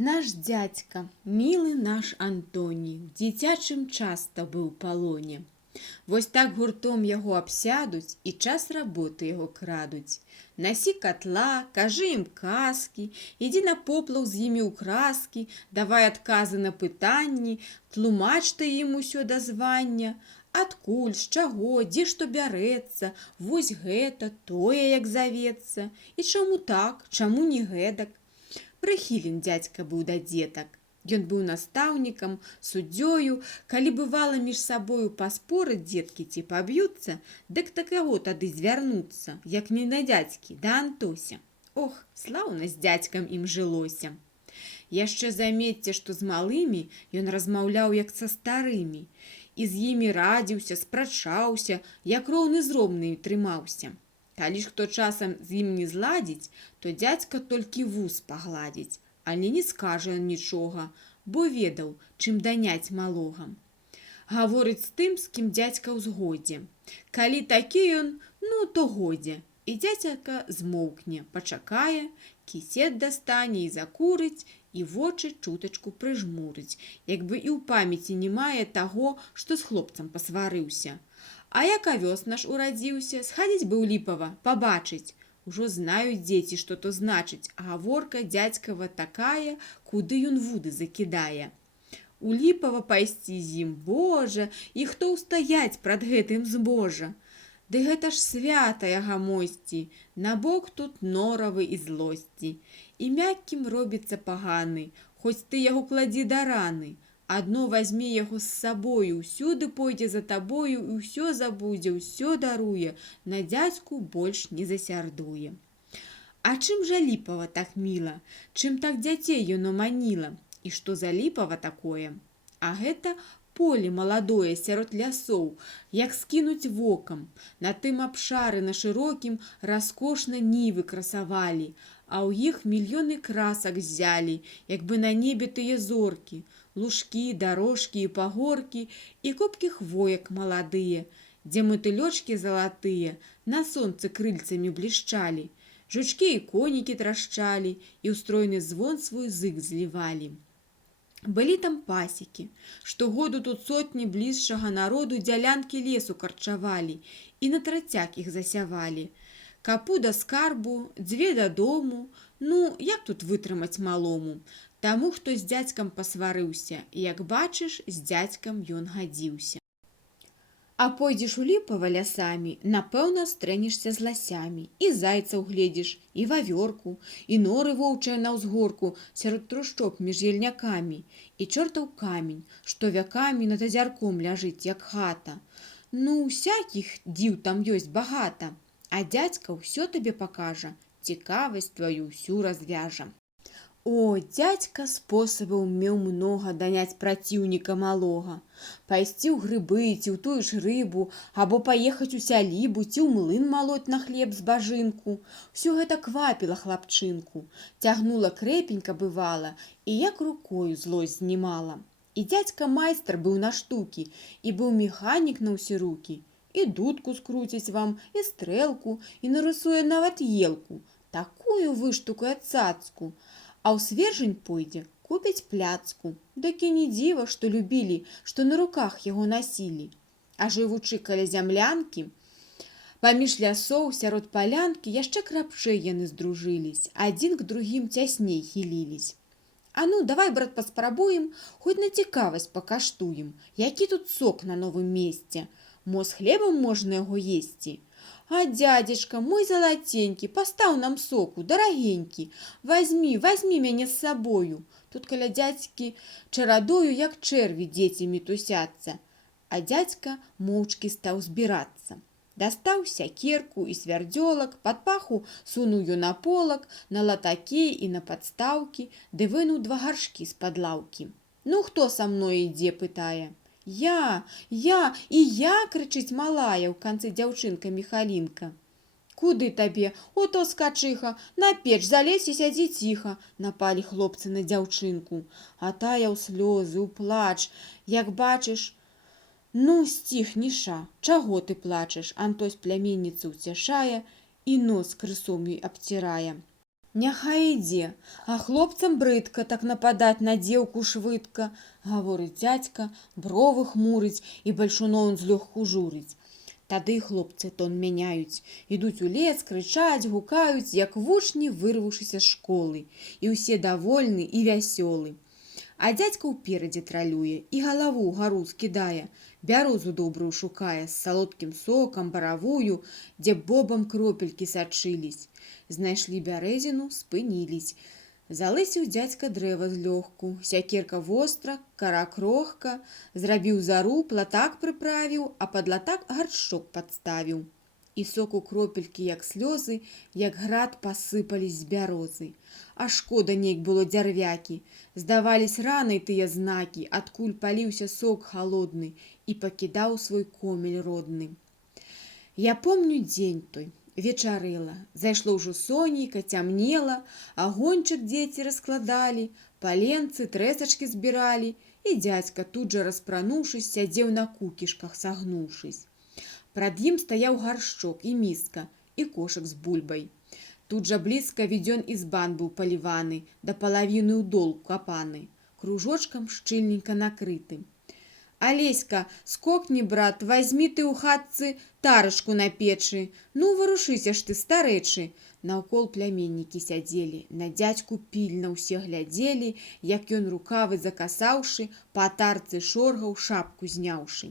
Наш дядька, милый наш Антоній, дзіцячым часта быў палоне. Вось так гуртом яго абсядуць і час работы яго крадуць. Насі катла, кажы ім казкі, ідзі на поплаў з імі ў краскі, давай адказы на пытанні, тлумач ты ім усё дазвання. Адкуль, з чаго, дзе што бярэцца, вось гэта, тое, як завецца. І чаму так, чаму не гэтак? Прыхілен дзядзька быў да дзетак. Ён быў настаўнікам, суддзёю, калі бывала між сабою паспораць дзеткі ці паб'юцца, дык да каго тады звярнуцца, як не да дзядзькі, да Антося. Ох, слаўна з дзядзькам ім жылося. Яшчэ заметьце, што з малымі ён размаўляў як са старымі, і з імі радзіўся, спрачаўся, як роўны з роўнымі трымаўся. Калі ж хто часам з ім не зладзіць, то дзядзька толькі вус пагладзіць, але не скажа ён нічога, бо ведаў, чым даняць малога. Гаворыць з тым, з кім дзядзька ў згодзе. Калі такі ён, ну то годзе. І дзядзька змоўкне, пачакае, кісет дастане і закурыць, і вочы чутачку прыжмурыць, як бы і ў памяці не мае таго, што з хлопцам пасварыўся. А як авёс наш урадзіўся, схадзіць бы ў Ліпава, пабачыць. Ужо знаюць дзеці, што то значыць, а гаворка дзядзькава такая, куды ён вуды закідае. У Ліпава пайсці з ім, Божа, і хто ўстаяць прад гэтым збожа. Ды гэта ж святая гамосці, набок тут норавы і злосці. І мяккім робіцца паганы, хоць ты яго кладзі да раны. Адно вазьмі яго з сабою, усюды пойдзе за табою і ўсё забудзе, ўсё даруе, на дзядзьку больш не засярдуе. А чым жа Ліпава так міла? Чым так дзяцей яно маніла? І што за Ліпава такое? А гэта поле маладое сярод лясоў, як скінуць вокам. На тым абшары на шырокім раскошна нівы красавалі, а ў іх мільёны красак ззялі, як бы на небе тыя зоркі. Лужкі, дарожкі і пагоркі, і копкі хвоек маладыя, дзе матылёчкі залатыя на сонцы крыльцамі блішчалі, жучкі і конікі трашчалі, і ўстройны звон свой зык злівалі. Былі там пасекі, штогоду тут сотні блізшага народу дзялянкі лесу карчавалі, і на трацяк іх засявалі. Капу да скарбу, дзве дадому, ну, як тут вытрымаць малому? Таму, хто з дзядзькам пасварыўся, і, як бачыш, з дзядзькам ён гадзіўся. А пойдзеш у Ліпава лясамі, напэўна, стрэнешся з ласямі, і зайцаў гледзіш, і вавёрку, і норы воўчыя на ўзгорку сярод трушчоп між ельнякамі, і чортаў камень, што вякамі над азярком ляжыць, як хата. Ну, усякіх дзіў там ёсць багата, а дзядзька ўсё табе пакажа, цікавасць тваю ўсю развяжа. О, дзядзька спосабаў меў многа даняць праціўніка малога. Пайсці ў грыбы, ці ў тую ж рыбу, або паехаць у сялібу, ці ў млын малоць на хлеб з бажынку. Усё гэта квапіла хлапчынку, цягнула крэпенька бывала, і як рукою злосць знімала. І дзядзька майстар быў на штукі, і быў механік на ўсе рукі. І дудку скруціць вам, і стрэлку, і нарысуе нават елку, такую выштукае цацку. А ў свержань пойдзе, купяць пляцку. Дык і не дзіва, што любілі, што на руках яго насілі. А жывучы каля зямлянкі, паміж лясоў, сярод палянкі, яшчэ крапчэй яны здружылись, адзін к другім цясней хілілись. А ну, давай, брат, паспрабуем, хоць на цікавасць пакаштуем, які тут сок на новым месце. Мо з хлебам можна яго есці? А, дзядзечка, мой залаценькі, пастаў нам соку, дарагенькі, вазьмі мяне з сабою. Тут каля дзядзькі чарадою, як чэрві дзеці мітусяцца. А дзядзька моўчкі стаў збірацца. Дастаў сякерку і свярдзёлак, пад паху сунуў ён на полак, на латакі і на падстаўкі, ды вынуў 2 гаршкі з-пад лаўкі. Ну, хто са мной ідзе, пытае. Я, і я, крычыць малая ў канцы дзяўчынка Міхалінка. Куды табе? Ото скачыха, на печ залезь і сядзі ціха, напалі хлопцы на дзяўчынку. А тая ў слёзы, у плач, як бачыш. Ну, сціхніша, чаго ты плачаш? Антось пляменніцу ўцяшае і нос крысом ёй абцірае. Няхай ідзе, а хлопцам брыдка так нападаць на дзеўку швыдка, гаворыць дзядзька, бровы хмурыць і бальшуноў злёгку журыць. Тады хлопцы тон мяняюць, ідуць у лес, крычаць, гукаюць, як вучні, вырваўшыся з школы, і ўсе давольны і вясёлы. А дзядзька ўперадзе тралюе і галаву ўгару скідае, бярозу добрую шукае з салодкім сокам, баравую, дзе бобам кропелькі сачылись. Знайшлі бярэзіну, спынілись. Залысіў дзядзька дрэва злёгку, сякерка востра, кара крохка, зрабіў зару, платак прыправіў, а пад латак гаршчок падставіў. І соку кропелькі, як слёзы, як град пасыпались з бярозы. А шкода нейк было дзярвякі, здавались ранай тыя знакі, адкуль паліўся сок халодны і пакідаў свой комель родны. Я помню дзень той. Вечарэла, зайшло ўжо сонейка, цямнела, агоньчык дзеці раскладалі, паленцы, трэсачкі збіралі, і дзядзька, тут жа распрануўшись, сядзеў на кукішках, сагнуўшись. Прад ім стаяў гаршчок і міска, і кошык з бульбай. Тут жа блізка відзён ізбан быў паліваны, да палавіны ў дол капаны, кружочкам шчыльненька накрыты. Алеська, скокні, брат, вазьмі ты ў хатцы тарышку на печы, ну варушыся ж ты, старэчы. Наўкол пляменнікі сядзелі, на дзядзьку пільна ўсе глядзелі, як ён рукавы закасаўшы, па тарцы шоргаў, шапку зняўшы.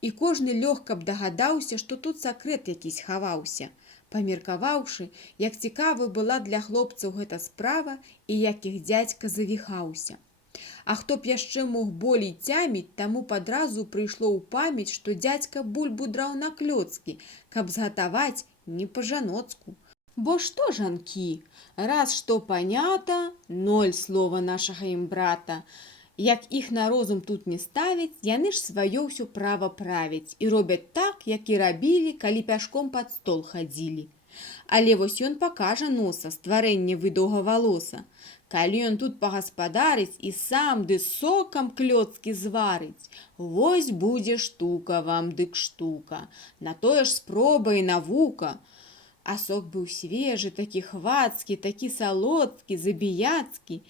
І кожны лёгка б дагадаўся, што тут сакрэт якісь хаваўся, памеркаваўшы, як цікавы была для хлопцаў гэта справа і як іх дзядзька завіхаўся. А хто б яшчэ мог болей цяміць, таму падразу прыйшло ў памяць, што дзядзька бульбу драў на клёцкі, каб згатаваць не па-жаноцку. Бо што жанкі, раз што панята, ноль слова нашага ім брата. Як іх на розум тут не ставяць, яны ж сваё ўсё права правяць і робяць так, як і рабілі, калі пяшком пад стол хадзілі. Але вось ён пакажа носа, стварэнне выдаўгавалоса. Калі ён тут пагаспадарыць і сам ды сокам клёцкі зварыць, вось будзе штука вам дык штука, на тое ж спроба і навука. А сок быў свежы, такі хвацкі, такі салодкі, забіяцкі.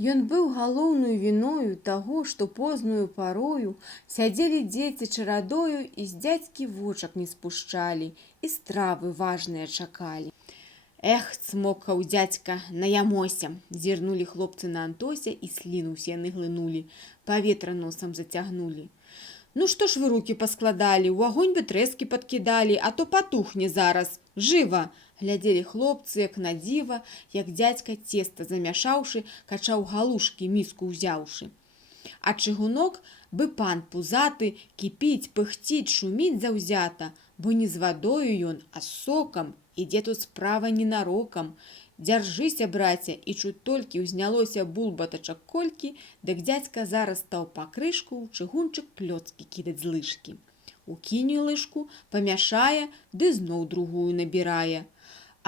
Ён быў галоўнаю віною таго, што познаю парою сядзелі дзеці чарадою і з дзядзькі вочак не спушчалі, і стравы важныя чакалі. Эх, цмокаў дзядзька, наямося, зірнулі хлопцы на Антося і сліну ўсе яны глынулі, паветра носам зацягнулі. Ну што ж вы рукі паскладалі, у агонь бы трэскі падкідалі, а то патухне зараз, жыва! Глядзелі хлопцы, як на дзіва, як дзядзька цеста замяшаўшы, качаў галушкі, міску ўзяўшы. А чыгунок бы пан пузаты, кіпіць, пыхціць, шуміць заўзята, бо не з вадою ён, а з сокам, ідзе тут справа ненарокам. Дзяржыся, браце, і чуць толькі ўзнялося булбатачак колькі, дык дзядзька зараз стаў пакрышку ў чыгунчык клёцкі кідаць з лыжкі. Укіне лыжку, памяшае, ды зноў другую набірае.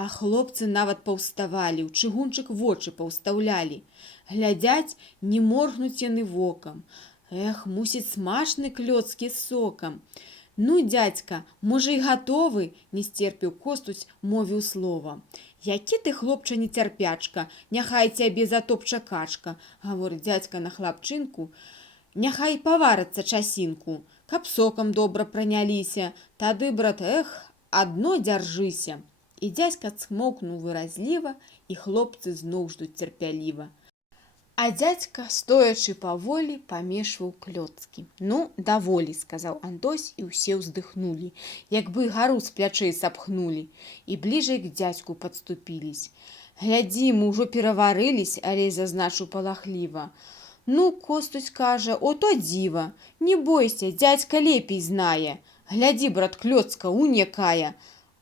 А хлопцы нават паўставалі, у чыгунчык вочы паўстаўлялі. Глядзяць, не моргнуць яны вокам. Эх, мусіць смачны клёцкі з сокам. Ну, дзядзька, можа і гатовы, не сцерпіў Костусь, мовіў слова. Які ты, хлопча, нецярпячка, няхай цябе затопча качка, гаворыць дзядзька на хлапчынку. Няхай паварацца часінку, каб сокам добра праняліся, тады, брат, эх, адно дзяржыся. І дзядзька цмокнуў выразліва, і хлопцы зноў ждуць цярпяліва. А дзядзька, стоячы паволі, памешваў клёцкі. Ну, даволі, сказаў Антось, і ўсе ўздыхнулі, як бы гару з плячэй сапхнулі, і бліжэй к дзядзьку падступілись. Глядзі, мы ўжо пераварылись, але зазначыў палахліва. Ну, Костусь кажа, о то дзіва, не бойся, дзядзька лепей знае. Глядзі, брат, клёцка, унь якая.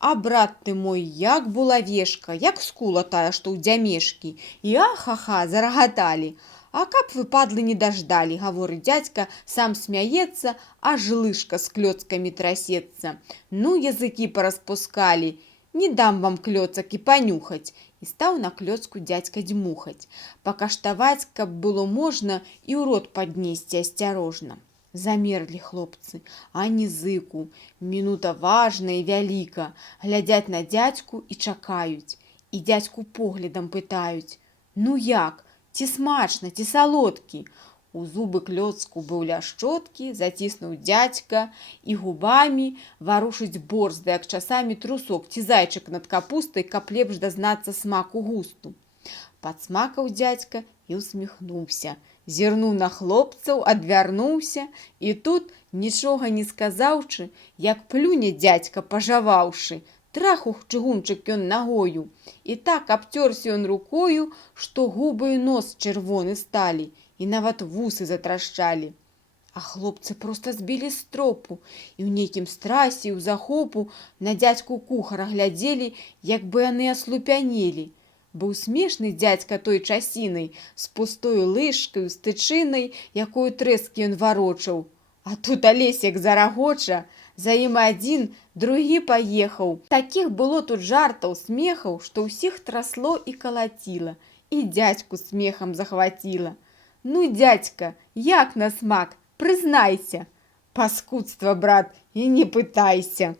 А брат ты мой, як булавешка, як скула тая, што ў дзямешкі. І ахаха, зарагаталі. А каб вы, падлы, не даждалі, гаворыць дзядзька, сам смяецца, аж лыжка з клёцкамі трасецца. Ну, языкі параспускалі, не дам вам клёцак і панюхаць. І стаў на клёцку дзядзька дзьмухаць. Пакаштаваць, каб было можна, і ў рот паднесці асцярожна. Замерлі хлопцы, ані зыку. Мінута важна і вяліка. Глядзяць на дзядзьку і чакаюць. і дядьку поглядом питають: ну як, ці смачно, ці солодкі? У зубы клёцку быў ляшчоткі, заціснуў дядька і губамі варушыць борзды, як часамі трусок ці зайчык над капустай, каб лепш дазнацца смаку густу. Падсмакаў дядька і усміхнуўся, зірнуў на хлопцаў, адвярнуўся, і тут, нічога не сказаўшы, як плюне дядька, пажаваўшы, траху чыгунчык ён нагою, і так абцёрся ён рукою, што губы і нос чырвоны сталі, і нават вусы затрашчалі. А хлопцы проста збілі з тропу і ў нейкім страсе і ў захопу на дядьку кухара глядзелі, як бы яны аслупянелі. Быў смешны дядька той часінай, з пустою лыжкаю, з тычынай, якою трэскі ён варочаў. А тут Алесек зарагоча, за ім адзін, другі паехаў. Такіх было тут жартаў, смехаў, што ўсіх трасло і калаціла, і дядьку смехам захваціла. Ну, дядька, як на смак, прызнайся. Паскудства, брат, і не пытайся.